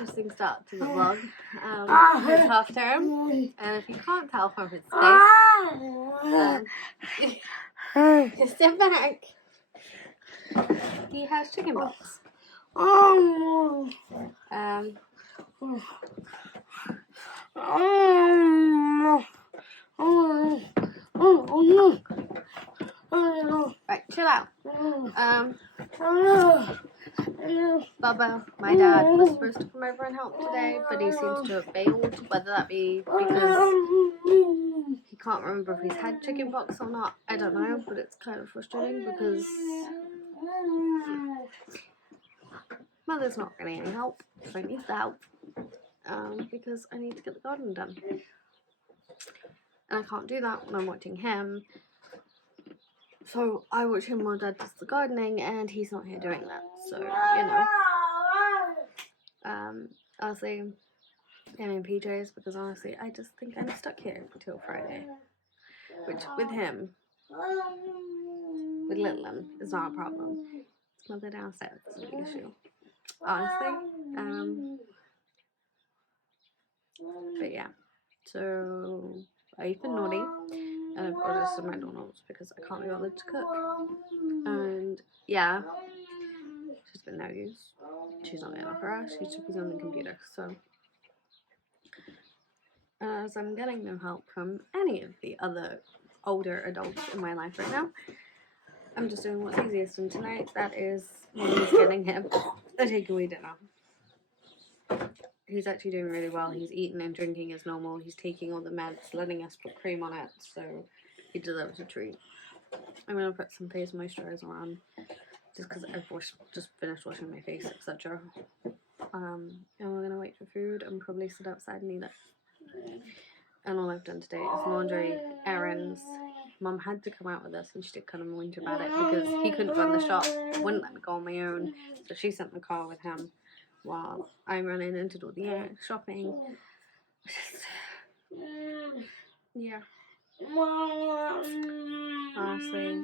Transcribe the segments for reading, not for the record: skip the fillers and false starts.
interesting start to the vlog. It's half term, and if you can't tell from his face, step back. He has chicken pox. Right, chill out. Bubba, my dad, was supposed to come over and help today, but he seems to have bailed, whether that be because he can't remember if he's had chicken pox or not. I don't know, but it's kind of frustrating because Mother's not getting any help, so I need the help, because I need to get the garden done. And I can't do that when I'm watching him. So I watch him while Dad does the gardening, and he's not here doing that. So, you know. Honestly, I'm in PJs because honestly, I just think I'm stuck here until Friday. Which, with him, with Littleton, is not a problem. It's Mother downstairs is the issue. Honestly. But yeah. So, I've been naughty. And I've ordered some McDonald's because I can't be bothered to cook. And yeah, she's been no use. She's not getting off her ass. She's just on the computer. So as I'm getting no help from any of the other older adults in my life right now, I'm just doing what's easiest. And tonight, that is when he's getting him a takeaway dinner. He's actually doing really well. He's eating and drinking as normal. He's taking all the meds, letting us put cream on it, so he deserves a treat. I'm going to put some face moisturizer on, just because I've just finished washing my face, etc. And we're going to wait for food and probably sit outside and eat it. And all I've done today is laundry, errands. Mum had to come out with us, and she did kind of whinge about it because he couldn't run the shop, wouldn't let me go on my own, so she sent the car with him while I ran in and did all the shopping. Yeah. Honestly,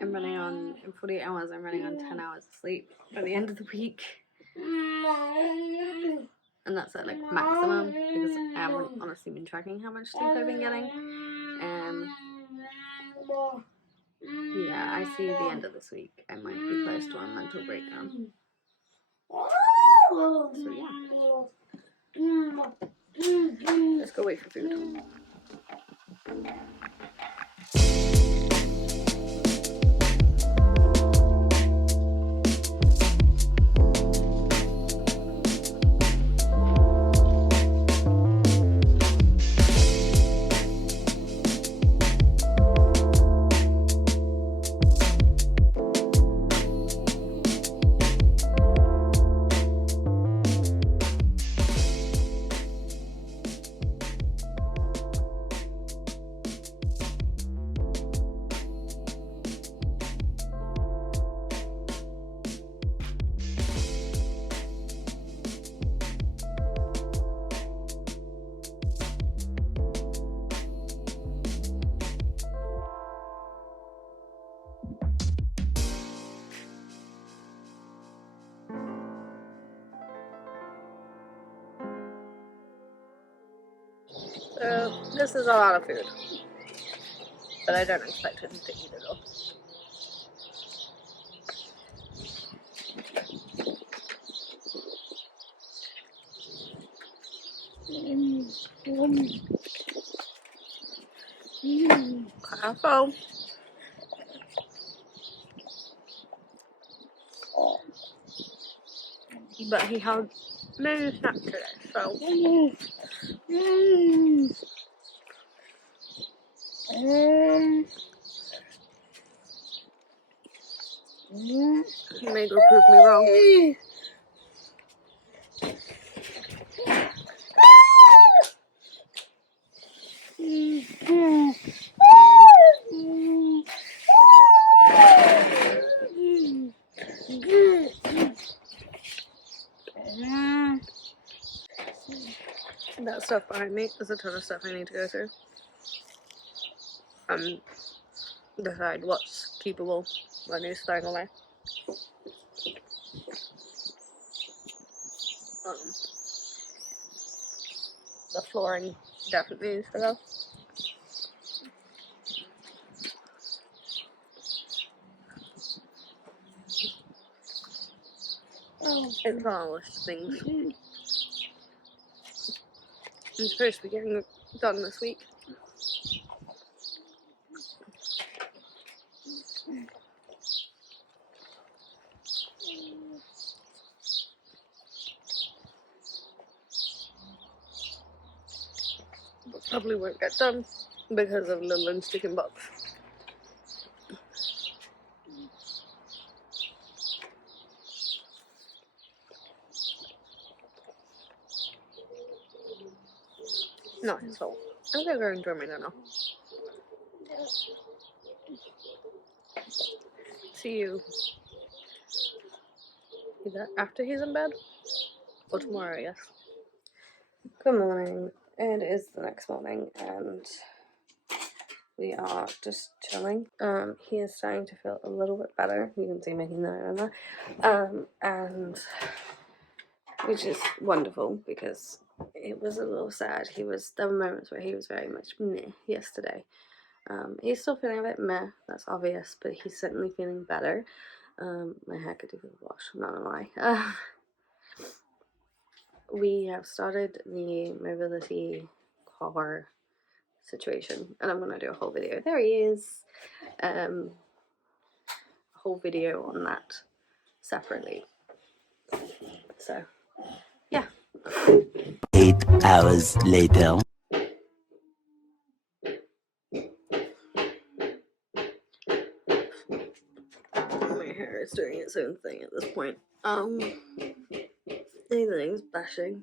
I'm running on, in 48 hours, I'm running on 10 hours of sleep by the end of the week. And that's at like maximum, because I haven't honestly been tracking how much sleep I've been getting. Yeah, I see the end of this week, I might be close to a mental breakdown. So yeah, let's go wait for food. So, this is a lot of food, but I don't expect him to eat it all. Careful. But he had many snacks today, so he may go prove me wrong. That stuff behind me is a ton of stuff I need to go through. Decide what's keepable, what needs throwing away. The flooring definitely needs to go. It's on a list of things. I'm supposed to be getting it done this week. But probably won't get done because of Lillian's chicken pox. Not his fault. I'm gonna go enjoy my dinner. See you either after he's in bed or tomorrow, I guess. Good morning. It is the next morning and we are just chilling. He is starting to feel a little bit better. You can see making that in there. And which is wonderful because it was a little sad. There were moments where he was very much meh yesterday. He's still feeling a bit meh, that's obvious, but he's certainly feeling better. My hair could do with a wash, I'm not gonna lie. We have started the mobility car situation, and I'm gonna do a whole video. There he is. A whole video on that separately. So, yeah. 8 hours later. My hair is doing its own thing at this point. Nathan's bashing.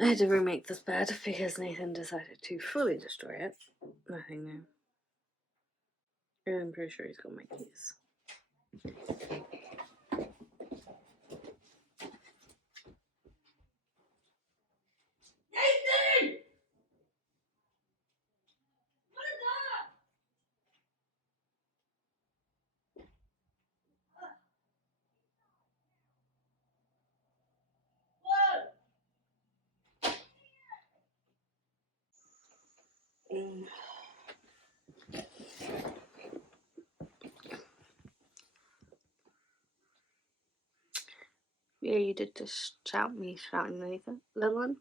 I had to remake this bed because Nathan decided to fully destroy it. Nothing new. And I'm pretty sure he's got my keys. Nathan! What is that? Yeah, you did just shout me shouting Nathan, little one,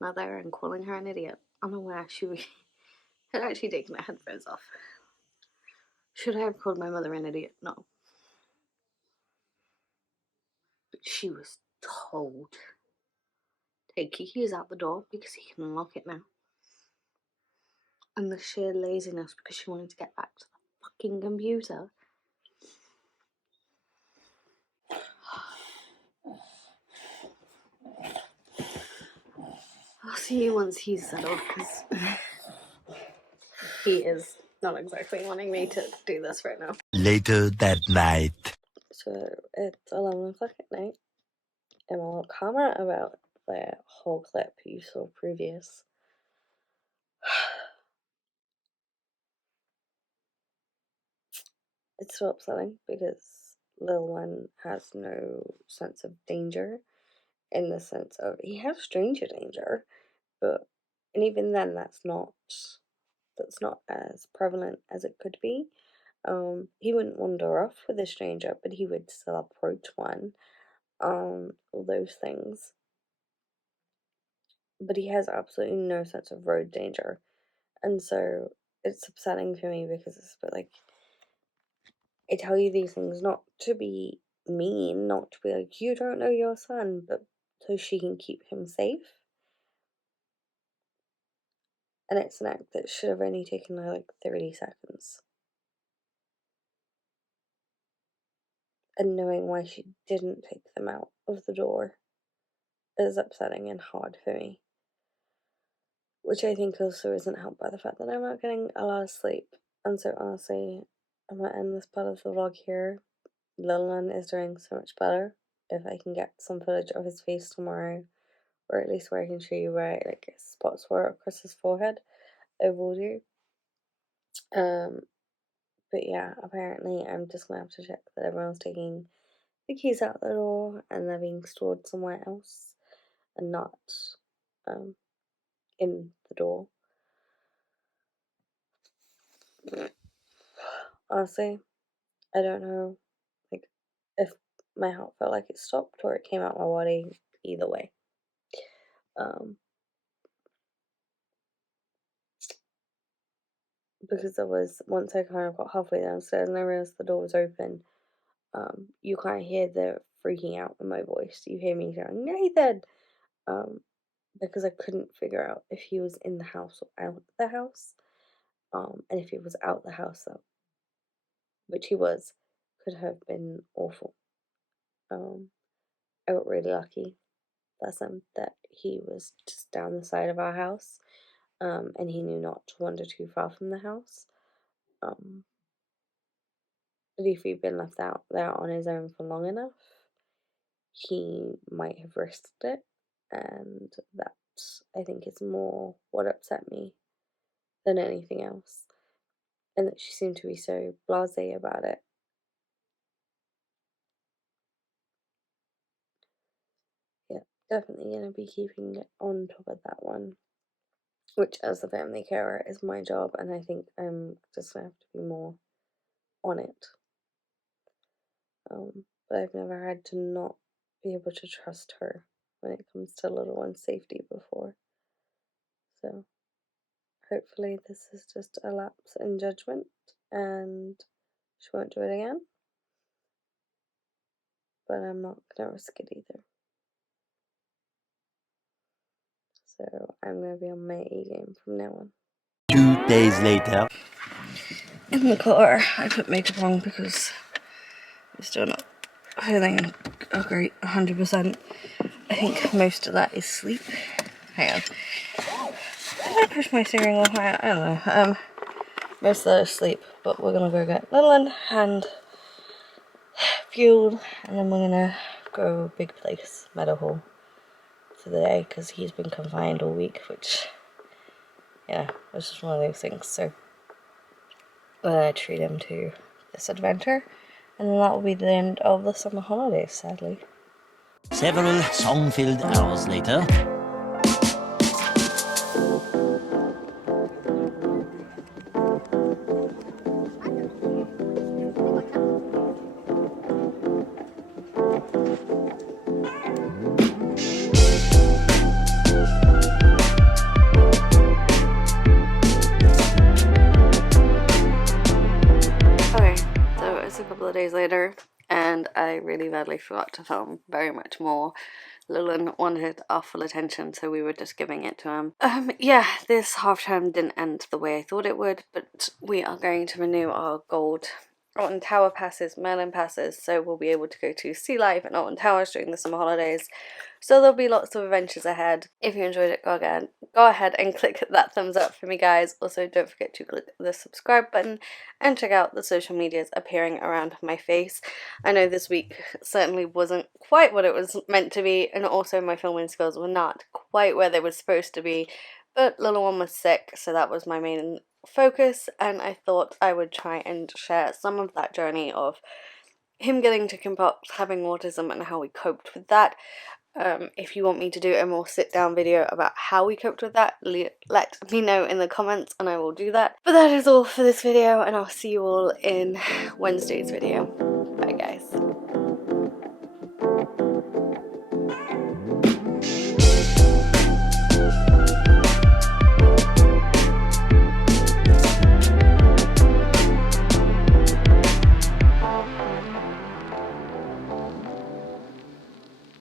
mother, and calling her an idiot. Unaware she had actually taken her headphones off. Should I have called my mother an idiot? No. But she was told take keys out the door because he can unlock it now. And the sheer laziness because she wanted to get back to the fucking computer. I'll see you once he's settled because he is not exactly wanting me to do this right now. Later that night. So it's 11 o'clock at night. And I'll comment about the whole clip you saw previous. It's so upsetting because Lil One has no sense of danger, in the sense of he has stranger danger, and even then that's not as prevalent as it could be. He wouldn't wander off with a stranger, but he would still approach one. All those things. But he has absolutely no sense of road danger. And so it's upsetting for me because it's a bit like, I tell you these things not to be mean, not to be like, you don't know your son, but so she can keep him safe. And it's an act that should have only taken her like 30 seconds. And knowing why she didn't take them out of the door is upsetting and hard for me. Which I think also isn't helped by the fact that I'm not getting a lot of sleep. And so honestly, I'm going to end this part of the vlog here. Lil Nun is doing so much better. If I can get some footage of his face tomorrow, or at least where I can show you where like his spots were across his forehead, I will do. But yeah, apparently I'm just gonna have to check that everyone's taking the keys out the door and they're being stored somewhere else and not in the door. Honestly, I don't know, like, if my heart felt like it stopped or it came out my body. Either way, because there was, once I kind of got halfway downstairs and I realized the door was open, you kind of hear the freaking out in my voice. You hear me going, Nathan, because I couldn't figure out if he was in the house or out the house, and if he was out the house, though, which he was, could have been awful. I got really lucky last time that he was just down the side of our house, and he knew not to wander too far from the house. But if he'd been left out there on his own for long enough, he might have risked it, and that, I think, is more what upset me than anything else, and that she seemed to be so blasé about it. Yeah, definitely gonna be keeping on top of that one, which, as the family carer, is my job, and I think I'm just gonna have to be more on it. But I've never had to not be able to trust her when it comes to little one's safety before. So hopefully this is just a lapse in judgment and she won't do it again. But I'm not gonna risk it either. So I'm gonna be on my A game from now on. 2 days later. In the car, I put makeup on because I'm still not feeling great 100%. I think most of that is sleep. Hang on. Did I push my steering wheel higher? I don't know. Most of that is sleep, but we're gonna go get Little and fueled, and then we're gonna go big place, Meadowhall, for the day, because he's been confined all week, which, yeah, it's just one of those things. So treat him to this adventure, and then that will be the end of the summer holidays, sadly. Several song-filled hours later. Okay, so it's a couple of days later, and I really badly forgot to film very much more. Lillian wanted our full attention, so we were just giving it to him. Yeah, this half term didn't end the way I thought it would, but we are going to renew our gold Alton Tower passes, Merlin passes, so we'll be able to go to Sea Life and Alton Towers during the summer holidays. So there'll be lots of adventures ahead. If you enjoyed it, go ahead and click that thumbs up for me, guys. Also, don't forget to click the subscribe button and check out the social medias appearing around my face. I know this week certainly wasn't quite what it was meant to be, and also my filming skills were not quite where they were supposed to be, but little one was sick, so that was my main focus, and I thought I would try and share some of that journey of him getting Chicken Pox, having autism, and how we coped with that. If you want me to do a more sit-down video about how we coped with that, let me know in the comments and I will do that. But that is all for this video, and I'll see you all in Wednesday's video. Bye, guys.